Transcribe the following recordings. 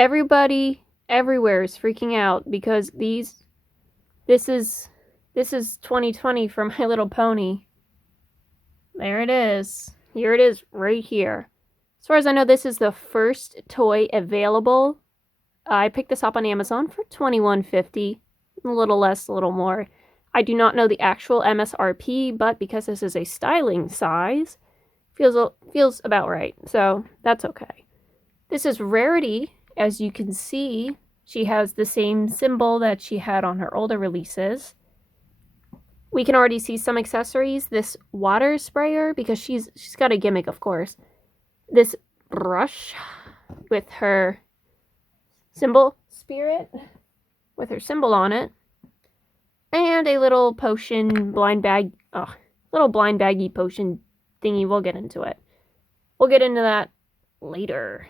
Everybody everywhere is freaking out because this is 2020 for My Little Pony. There it is. Here it is right here. As far as I know, this is the first toy available. I picked this up on Amazon for $21.50. A little less, a little more. I do not know the actual MSRP, but because this is a styling size, feels about right. So that's okay. This is Rarity. As you can see, she has the same symbol that she had on her older releases. We can already see some accessories. This water sprayer, because she's got a gimmick, of course. This brush with her symbol spirit, with her symbol on it. And a little potion blind bag, little blind baggy potion thingy. We'll get into it. We'll get into that later.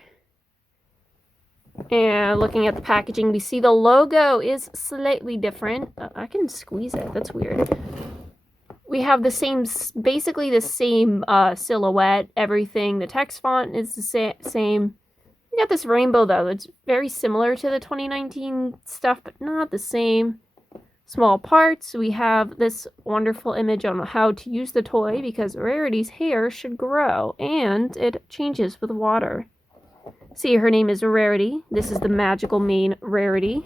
And looking at the packaging, we see the logo is slightly different. I can squeeze it. That's weird. We have the same, basically the same silhouette, everything. The text font is the same. We got this rainbow, though. It's very similar to the 2019 stuff, but not the same. Small parts. We have this wonderful image on how to use the toy because Rarity's hair should grow, and it changes with water. See, her name is Rarity. This is the magical Mane Rarity.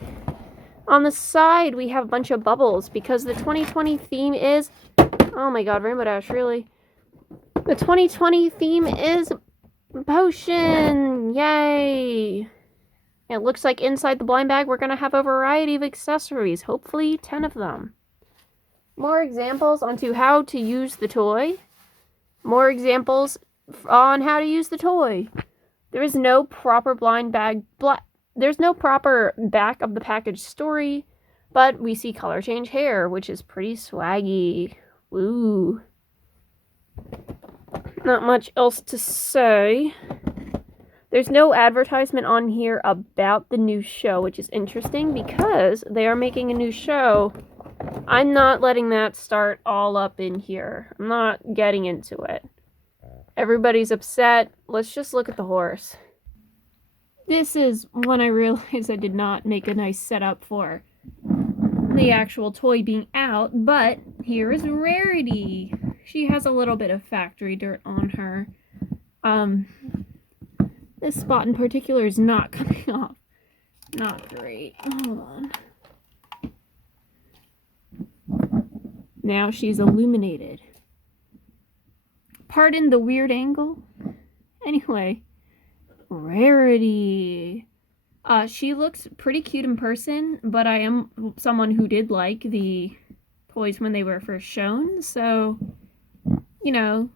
On the side, we have a bunch of bubbles because the 2020 theme is... Oh my god, Rainbow Dash, really? The 2020 theme is potion! Yay! It looks like inside the blind bag, we're going to have a variety of accessories. Hopefully 10 of them. More examples onto how to use the toy. More examples on how to use the toy. There is no proper there's no proper back of the package story, but we see color change hair, which is pretty swaggy. Woo. Not much else to say. There's no advertisement on here about the new show, which is interesting because they are making a new show. I'm not letting that start all up in here. I'm not getting into it. Everybody's upset. Let's just look at the horse. This is when I realized I did not make a nice setup for the actual toy being out, but here is Rarity. She has a little bit of factory dirt on her. This spot in particular is not coming off. Not great. Hold on. Now she's illuminated. Pardon the weird angle. Anyway, Rarity. She looks pretty cute in person, but I am someone who did like the toys when they were first shown, so, you know,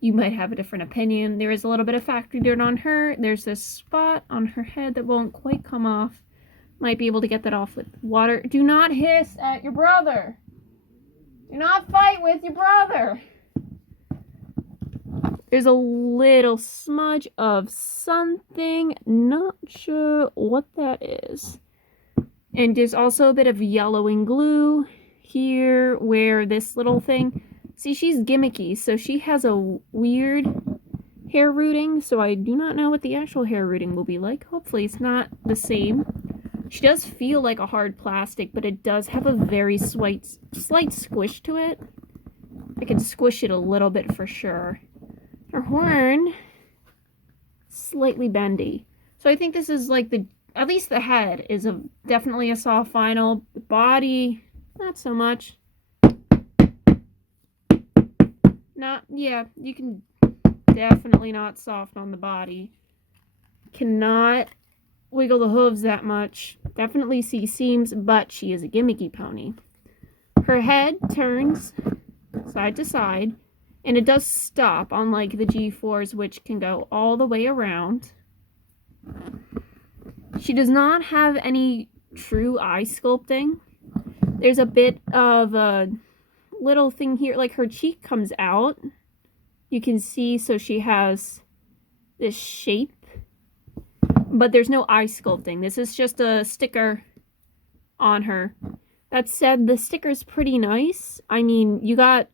you might have a different opinion. There is a little bit of factory dirt on her. There's this spot on her head that won't quite come off. Might be able to get that off with water. Do not hiss at your brother. Do not fight with your brother. There's a little smudge of something. Not sure what that is. And there's also a bit of yellowing glue here where this little thing... See, she's gimmicky, so she has a weird hair rooting, so I do not know what the actual hair rooting will be like. Hopefully it's not the same. She does feel like a hard plastic, but it does have a very slight squish to it. I can squish it a little bit for sure. Her horn, slightly bendy. So I think this is like at least the head is definitely a soft vinyl. The body, not so much. You can definitely not soft on the body. Cannot wiggle the hooves that much. Definitely see seams, but she is a gimmicky pony. Her head turns side to side, and it does stop, unlike the G4s, which can go all the way around. She does not have any true eye sculpting. There's a bit of a little thing here, like her cheek comes out. You can see, so she has this shape, but there's no eye sculpting. This is just a sticker on her. That said, the sticker's pretty nice. I mean, you got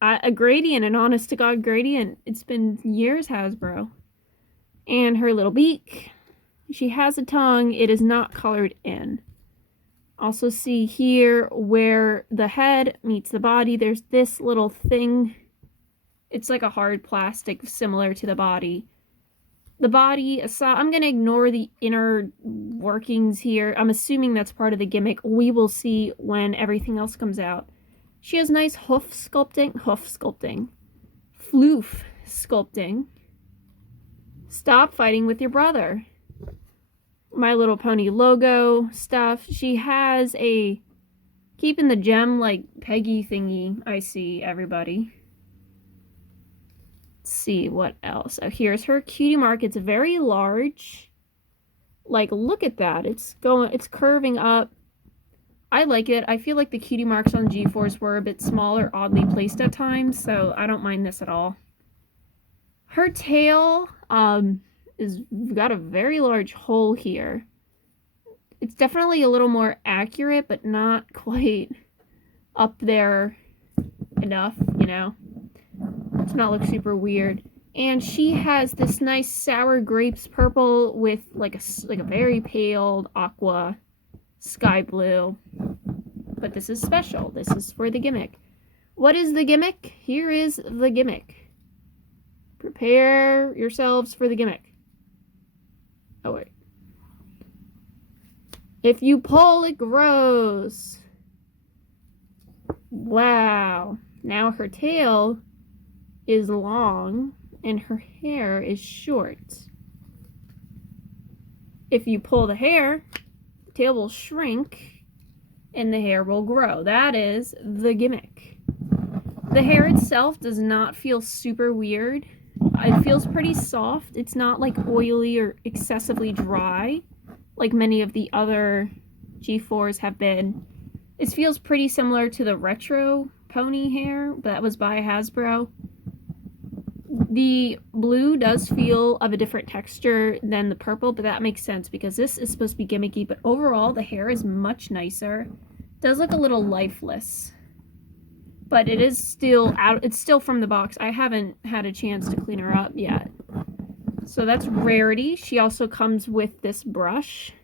a gradient, an honest-to-God gradient. It's been years, Hasbro. And her little beak. She has a tongue. It is not colored in. Also see here where the head meets the body, there's this little thing. It's like a hard plastic similar to the body. The body, I'm going to ignore the inner workings here. I'm assuming that's part of the gimmick. We will see when everything else comes out. She has nice hoof sculpting. Floof sculpting. Stop fighting with your brother. My Little Pony logo stuff. She has a keeping the gem like Peggy thingy. I see, everybody. Let's see what else. Oh, here's her cutie mark. It's very large. Like, look at that. It's curving up. I like it. I feel like the cutie marks on G-Force were a bit smaller, oddly placed at times, so I don't mind this at all. Her tail is got a very large hole here. It's definitely a little more accurate, but not quite up there enough, you know, to not look super weird. And she has this nice sour grapes purple with like a very pale aqua sky blue. But this is special. This is for the gimmick. What is the gimmick? Here is the gimmick. Prepare yourselves for the gimmick. Oh, wait. If you pull, it grows. Wow. Now her tail is long and her hair is short. If you pull the hair, the tail will shrink and the hair will grow. That is the gimmick. The hair itself does not feel super weird. It feels pretty soft. It's not like oily or excessively dry like many of the other G4s have been. This feels pretty similar to the retro pony hair that was by Hasbro. The blue does feel of a different texture than the purple, but that makes sense because this is supposed to be gimmicky, but overall the hair is much nicer. It does look a little lifeless, but it is still out. It's still from the box. I haven't had a chance to clean her up yet. So that's Rarity. She also comes with this brush.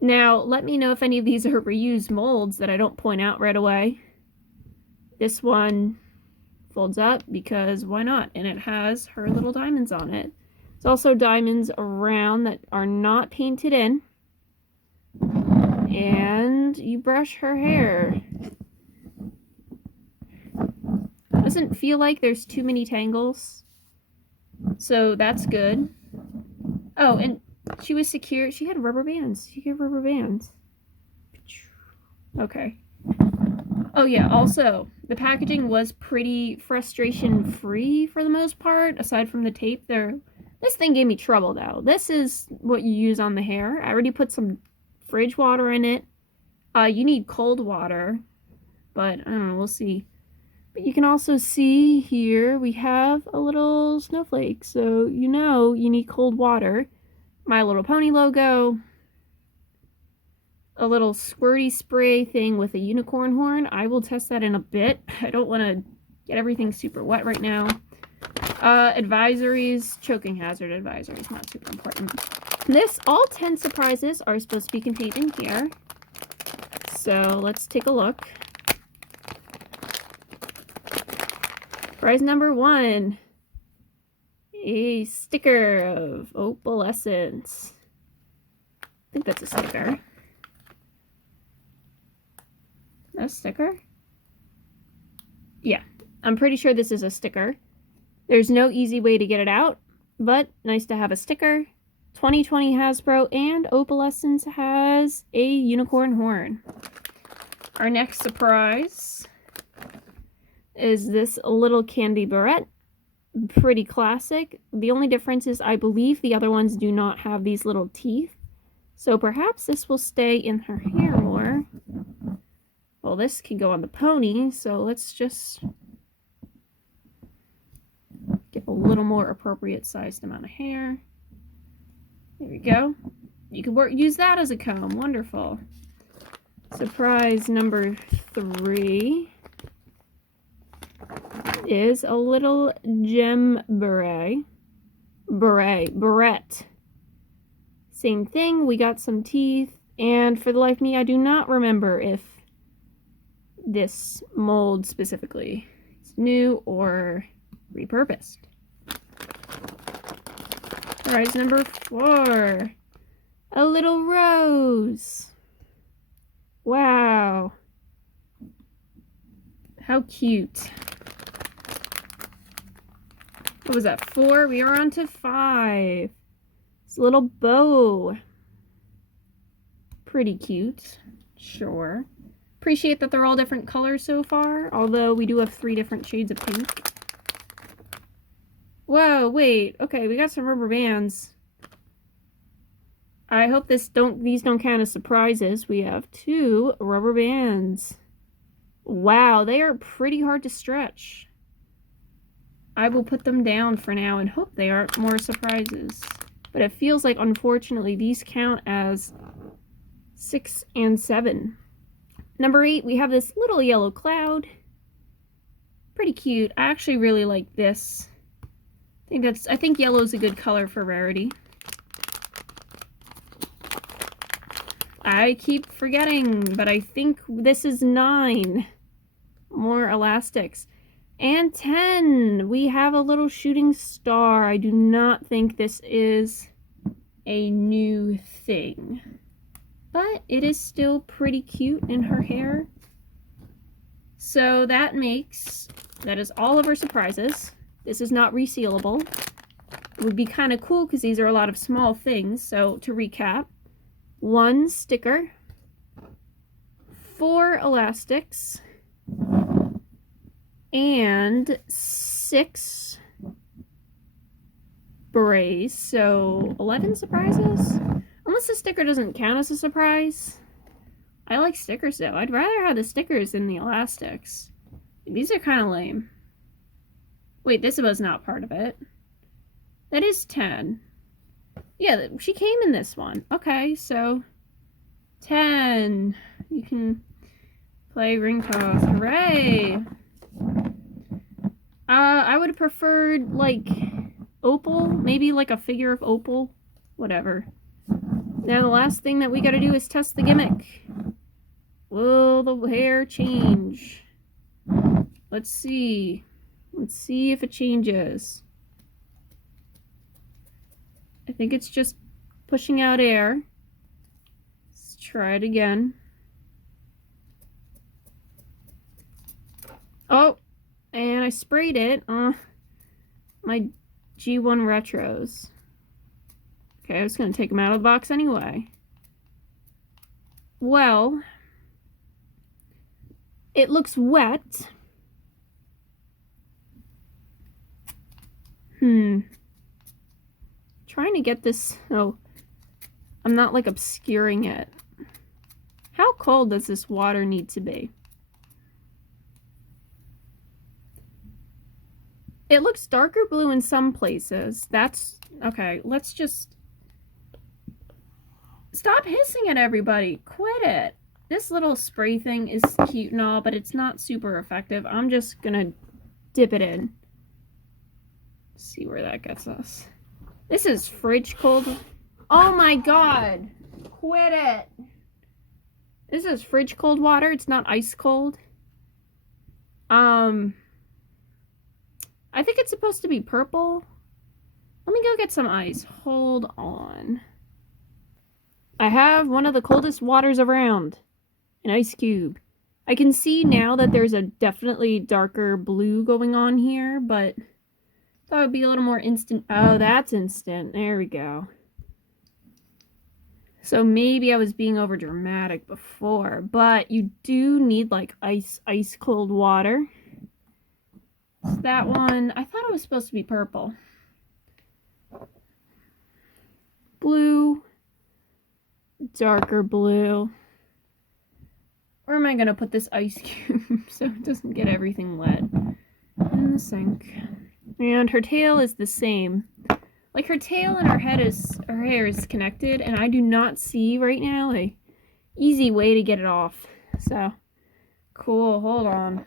Now, let me know if any of these are reused molds that I don't point out right away. This one folds up because why not? And it has her little diamonds on it. There's also diamonds around that are not painted in. And you brush her hair. Doesn't feel like there's too many tangles. So that's good. Oh, and she was secure. She had rubber bands. She had rubber bands. Okay. Oh yeah, also, the packaging was pretty frustration-free for the most part, aside from the tape there. This thing gave me trouble, though. This is what you use on the hair. I already put some fridge water in it. You need cold water, but I don't know, we'll see. But you can also see here we have a little snowflake, so you know you need cold water. My Little Pony logo. A little squirty spray thing with a unicorn horn. I will test that in a bit. I don't want to get everything super wet right now. Advisories. Choking hazard advisories. Not super important. All 10 surprises are supposed to be contained in here. So let's take a look. Surprise number 1. A sticker of opalescence. I think that's a sticker. A sticker? Yeah, I'm pretty sure this is a sticker. There's no easy way to get it out, but nice to have a sticker. 2020 Hasbro, and Opalescence has a unicorn horn. Our next surprise is this little candy barrette. Pretty classic. The only difference is I believe the other ones do not have these little teeth. So perhaps this will stay in her hair more. Well, this can go on the pony, so let's just get a little more appropriate sized amount of hair. There we go. You can use that as a comb. Wonderful. Surprise number 3 is a little gem barrette. Same thing, we got some teeth, and for the life of me, I do not remember if this mold specifically is new or repurposed. Prize number 4. A little rose. Wow. How cute. What was that, 4? We are on to 5. This little bow. Pretty cute. Sure. Appreciate that they're all different colors so far, although we do have 3 different shades of pink. Whoa, wait. Okay, we got some rubber bands. I hope these don't count as surprises. We have 2 rubber bands. Wow, they are pretty hard to stretch. I will put them down for now and hope they aren't more surprises. But it feels like, unfortunately, these count as 6 and 7. Number 8, we have this little yellow cloud. Pretty cute. I actually really like this. I think yellow's a good color for Rarity. I keep forgetting, but I think this is 9. More elastics. And 10, we have a little shooting star. I do not think this is a new thing, but it is still pretty cute in her hair. So that is all of our surprises. This is not resealable. It would be kind of cool because these are a lot of small things. So to recap, 1 sticker, 4 elastics, and 6 berets, so 11 surprises? Unless the sticker doesn't count as a surprise. I like stickers though. I'd rather have the stickers than the elastics. These are kind of lame. Wait, this was not part of it. That is 10. Yeah, she came in this one. Okay, so 10. You can play ring toss. Hooray! I would have preferred, like, opal. Maybe, like, a figure of opal. Whatever. Now, the last thing that we gotta do is test the gimmick. Will the hair change? Let's see. Let's see if it changes. I think it's just pushing out air. Let's try it again. Oh! And I sprayed it on my G1 Retros. Okay, I was going to take them out of the box anyway. Well, it looks wet. Trying to get this... Oh, I'm not, like, obscuring it. How cold does this water need to be? It looks darker blue in some places. That's... Okay, let's just... Stop hissing at everybody. Quit it. This little spray thing is cute and all, but it's not super effective. I'm just gonna dip it in. See where that gets us. This is fridge cold. Oh my god. Quit it. This is fridge cold water. It's not ice cold. I think it's supposed to be purple. Let me go get some ice. Hold on. I have one of the coldest waters around. An ice cube. I can see now that there's a definitely darker blue going on here, but thought it would be a little more instant. Oh, that's instant. There we go. So maybe I was being over dramatic before, but you do need like ice cold water. So that one, I thought it was supposed to be purple. Blue. Darker blue. Where am I going to put this ice cube so it doesn't get everything wet? In the sink. And her tail is the same. Like, her tail and her hair is connected, and I do not see right now a easy way to get it off. So, cool. Hold on.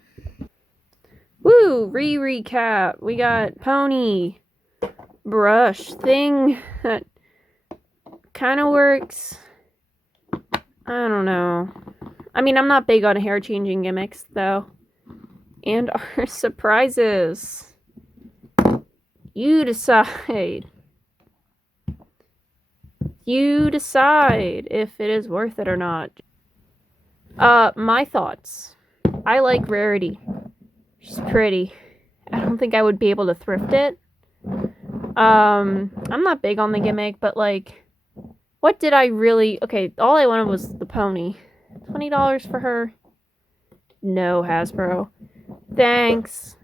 Woo! Recap. We got pony, brush, thing that kind of works. I don't know. I mean, I'm not big on hair changing gimmicks, though. And our surprises. You decide. You decide if it is worth it or not. My thoughts. I like Rarity. She's pretty. I don't think I would be able to thrift it. I'm not big on the gimmick, but like, what did I really... Okay, all I wanted was the pony. $20 for her? No, Hasbro. Thanks.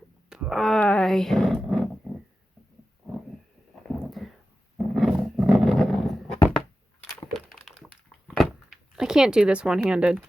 Bye. I can't do this one-handed.